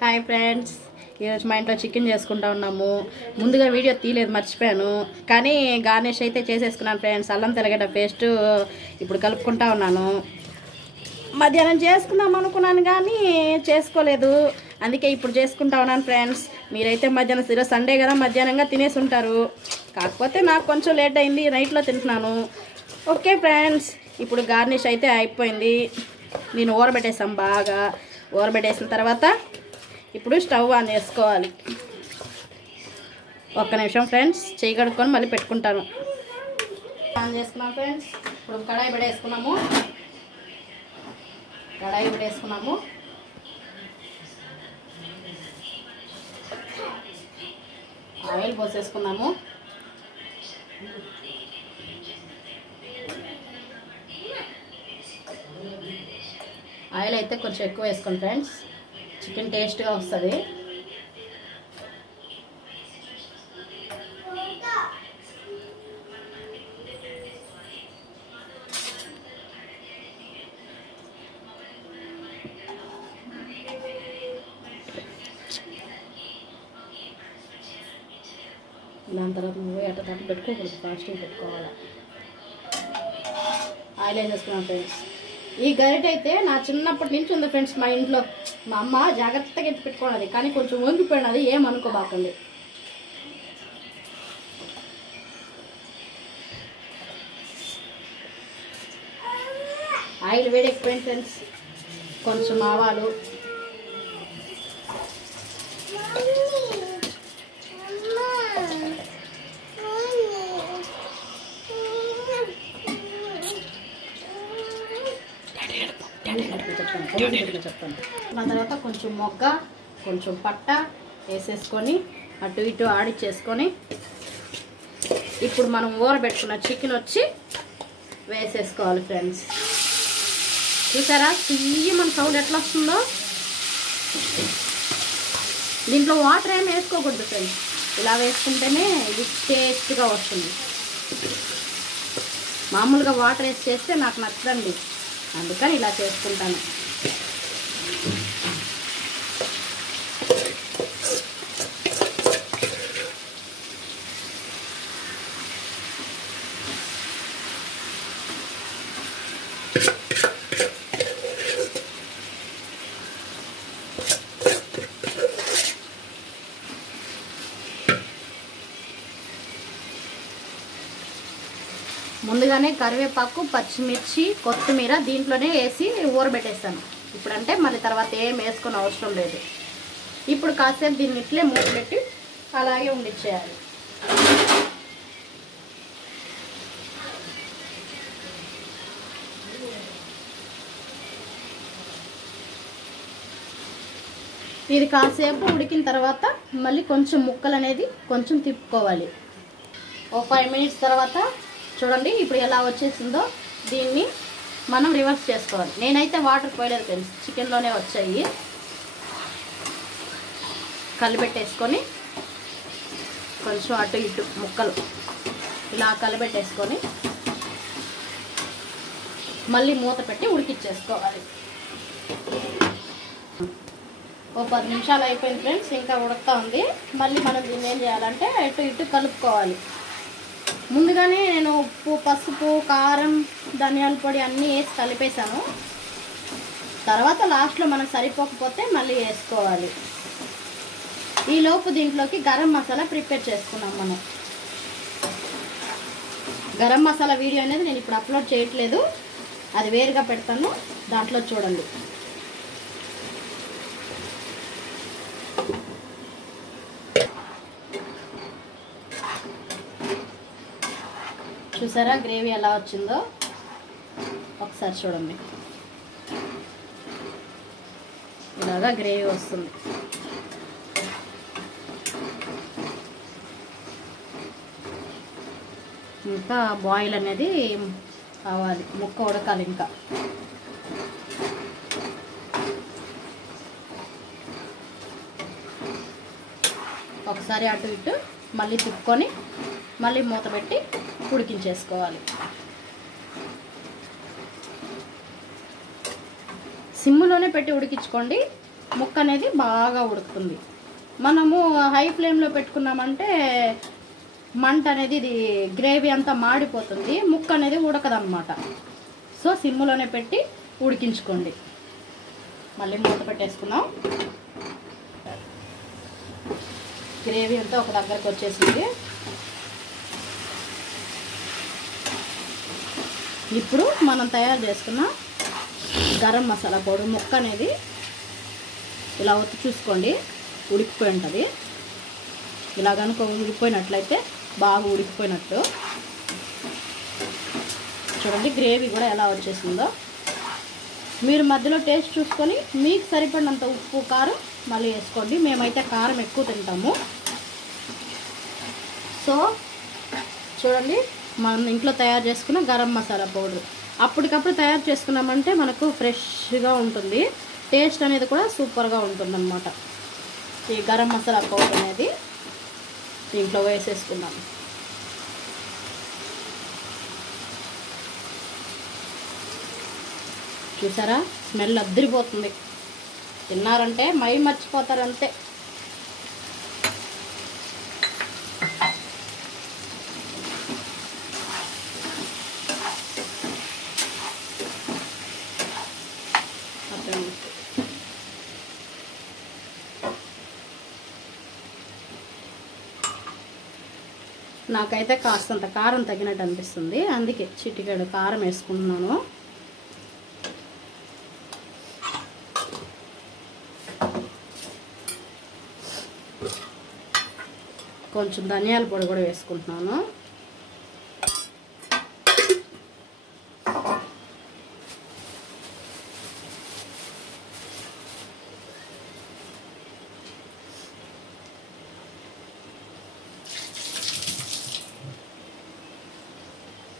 Hi friends, ఈరోజు మా ఇంట్లో చికెన్ చేసుకుంటా ఉన్నాము. ముందుగా వీడియో తీయలేదు, మర్చిపోయాను. కానీ గార్నిష్ అయితే చేసేసుకున్నాను ఫ్రెండ్స్. అల్లం తెల్లగడ్డ పేస్ట్ ఇప్పుడు కలుపుకుంటా ఉన్నాను. మధ్యాహ్నం చేసుకుందాం అనుకున్నాను కానీ చేసుకోలేదు, అందుకే ఇప్పుడు చేసుకుంటా ఉన్నాను ఫ్రెండ్స్. మీరైతే మధ్యాహ్నం ఈరోజు సండే కదా, మధ్యాహ్నంగా తినేసి ఉంటారు. కాకపోతే నాకు కొంచెం లేట్ అయింది, నైట్లో తింటున్నాను. ఓకే ఫ్రెండ్స్, ఇప్పుడు గార్నిష్ అయితే అయిపోయింది. నేను ఊరబెట్టేసాను, బాగా ఊరబెట్టేసిన తర్వాత ఇప్పుడు స్టవ్ ఆన్ చేసుకోవాలి. ఒక్క నిమిషం ఫ్రెండ్స్, చేయి కడుక్కొని మళ్ళీ పెట్టుకుంటాను. ఆన్ చేసుకున్నాం ఫ్రెండ్స్. ఇప్పుడు కడాయి పెట్టేసుకున్నాము. ఆయిల్ పోసేసుకున్నాము. ఆయిల్ అయితే కొంచెం ఎక్కువ వేసుకోండి ఫ్రెండ్స్, చికెన్ టేస్ట్గా వస్తుంది. దాని తర్వాత నువ్వు ఎట్ట పెట్టుకోకూడదు, ఫాస్టింగ్ పెట్టుకోవాలి. ఆయిల్ వేసేసుకున్నాం ఫ్రెండ్స్. ఈ గరిట అయితే నా చిన్నప్పటి నుంచి ఉంది ఫ్రెండ్స్ మా ఇంట్లో. మా అమ్మ జాగ్రత్తగా ఎత్తి పెట్టుకున్నది, కానీ కొంచెం వంగిపోయినది, ఏమనుకోబాకండి. Oil వేడెక్కిపోయింది friends. కొంచెం ఆవాలు, చెప్తాను. దాని తర్వాత కొంచెం మొగ్గ, కొంచెం పట్ట వేసేసుకొని అటు ఇటు ఆడిచ్చేసుకొని ఇప్పుడు మనం ఊరబెట్టుకున్న చికెన్ వచ్చి వేసేసుకోవాలి ఫ్రెండ్స్. చూసారా మన సౌండ్ ఎట్లా వస్తుందో? దీంట్లో వాటర్ ఏమి వేసుకోకూడదు ఫ్రెండ్స్, ఇలా వేసుకుంటేనే ఇది టేస్ట్గా వస్తుంది. మామూలుగా వాటర్ వేసి చేస్తే నాకు నచ్చదండి, అందుకని ఇలా చేసుకుంటాను. ముందుగానే కరివేపాకు, పచ్చిమిర్చి, కొత్తిమీర దీంట్లోనే వేసి ఊరబెట్టేస్తాను. ఇప్పుడంటే మళ్ళీ తర్వాత ఏం వేసుకొని అవసరం లేదు. ఇప్పుడు కాసేపు దీన్ని ఇట్లే మూత పెట్టి అలాగే ఉండిచ్చేయాలి. ఇది కాసేపు ఉడికిన తర్వాత మళ్ళీ కొంచెం ముక్కలు అనేది కొంచెం తిప్పుకోవాలి. ఓ 5 మినిట్స్ తర్వాత చూడండి ఇప్పుడు ఎలా వచ్చేసిందో. దీన్ని మనం రివర్స్ చేసుకోవాలి. నేనైతే వాటర్ పోయలేదు ఫ్రెండ్స్, చికెన్లోనే వచ్చాయి. కలిపెట్టేసుకొని కొంచెం అటు ఇటు ముక్కలు ఇలా కలిపెట్టేసుకొని మళ్ళీ మూత పెట్టి ఉడికిచ్చేసుకోవాలి. ఓ 10 నిమిషాలు అయిపోయింది ఫ్రెండ్స్, ఇంకా ఉడుకుతా ఉంది. మళ్ళీ మనం దీన్ని ఏం చేయాలంటే అటు ఇటు కలుపుకోవాలి. ముందుగానే నేను ఉప్పు, పసుపు, కారం, ధనియాల పొడి అన్నీ వేసి కలిపేసాను. తర్వాత లాస్ట్లో మనకు సరిపోకపోతే మళ్ళీ వేసుకోవాలి. ఈలోపు దీంట్లోకి గరం మసాలా ప్రిపేర్ చేసుకున్నాం మనం. గరం మసాలా వీడియో అనేది నేను ఇప్పుడు అప్లోడ్ చేయట్లేదు, అది వేరుగా పెడతాను, దాంట్లో చూడండి. చూసారా గ్రేవీ ఎలా వచ్చిందో? ఒకసారి చూడండి, ఇలాగా గ్రేవీ వస్తుంది. ఇంకా బాయిల్ అనేది కావాలి, ముక్క ఉడకాలి. ఇంకా ఒకసారి అటు ఇటు మళ్ళీ తిప్పుకొని మళ్ళీ మూత పెట్టి ఉడికించేసుకోవాలి. సిమ్లోనే పెట్టి ఉడికించుకోండి, ముక్క అనేది బాగా ఉడుకుతుంది. మనము హై ఫ్లేమ్లో పెట్టుకున్నామంటే మంట అనేది ఇది గ్రేవీ అంతా మాడిపోతుంది, ముక్క అనేది ఉడకదన్నమాట. సో సిమ్లోనే పెట్టి ఉడికించుకోండి. మళ్ళీ మూత పెట్టేసుకుందాం. గ్రేవీ అంతా ఒక దగ్గరకు వచ్చేసింది. ఇప్పుడు మనం తయారు చేసుకున్న గరం మసాలా పౌడర్ ముక్క అనేది ఇలా ఒత్తి చూసుకోండి, ఉడికిపోయి ఉంటుంది. ఇలా కనుక ఉడికిపోయినట్లయితే బాగా ఉడికిపోయినట్టు. చూడండి గ్రేవీ కూడా ఎలా వచ్చేసిందో. మీరు మధ్యలో టేస్ట్ చూసుకొని మీకు సరిపడినంత ఉప్పు కారం మళ్ళీ వేసుకోండి. మేమైతే కారం ఎక్కువ తింటాము. సో చూడండి మనం ఇంట్లో తయారు చేసుకున్న గరం మసాలా పౌడర్ అప్పటికప్పుడు తయారు చేసుకున్నామంటే మనకు ఫ్రెష్గా ఉంటుంది, టేస్ట్ అనేది కూడా సూపర్గా ఉంటుందన్నమాట. ఈ గరం మసాలా పౌడర్ అనేది దీంట్లో వేసేసుకుందాం. చూసారా స్మెల్ అద్దరిపోతుంది. తిన్నారంటే మై మర్చిపోతారు అంతే. నాకైతే కాస్తంత కారం తగినట్టు అనిపిస్తుంది, అందుకే చిటికెడు కారం వేసుకుంటున్నాను. కొంచెం ధనియాల పొడి కూడా వేసుకుంటున్నాను.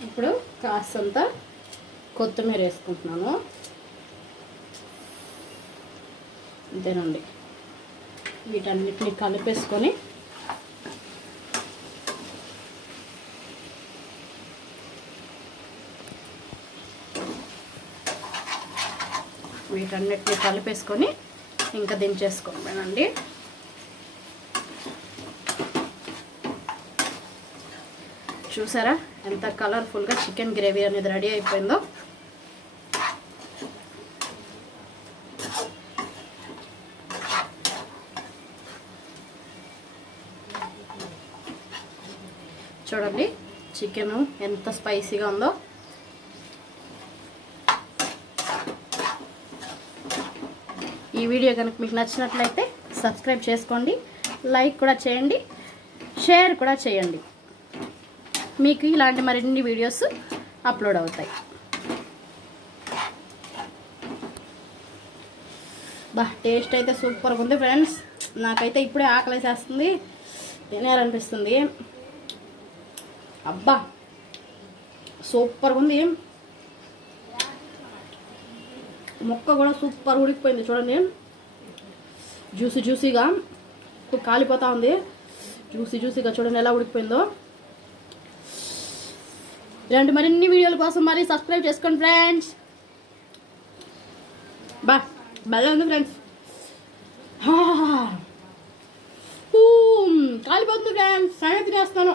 ఇప్పుడు కాస్తంత కొత్తిమీర వేసుకుంటున్నాను. అంతేనండి. వీటన్నిటిని కలిపేసుకొని ఇంకా దించేసుకోండి. చూసారా ఎంత కలర్ఫుల్గా చికెన్ గ్రేవీ అనేది రెడీ అయిపోయిందో. చూడండి చికెన్ ఎంత స్పైసీగా ఉందో. ఈ వీడియో కనుక మీకు నచ్చినట్లయితే సబ్స్క్రైబ్ చేసుకోండి, లైక్ కూడా చేయండి, షేర్ కూడా చేయండి. మీకు ఇలాంటి మరిన్ని వీడియోస్ అప్లోడ్ అవుతాయి. టేస్ట్ అయితే సూపర్గా ఉంది ఫ్రెండ్స్. నాకైతే ఇప్పుడే ఆకలేసేస్తుంది, తినాలనిపిస్తుంది. అబ్బా సూపర్గా ఉంది. ముక్క కూడా సూపర్ ఉడికిపోయింది. చూడండి జ్యూసీగా కాలిపోతా ఉంది. జ్యూసీగా చూడండి ఎలా ఉడికిపోయిందో. ఇలాంటి మరిన్ని వీడియోల కోసం మరి సబ్స్క్రైబ్ చేసుకోండి ఫ్రెండ్స్. భలే ఉంది ఫ్రెండ్స్. కాలిపోతుంది ఫ్రెండ్స్. సంగతి చేస్తాను.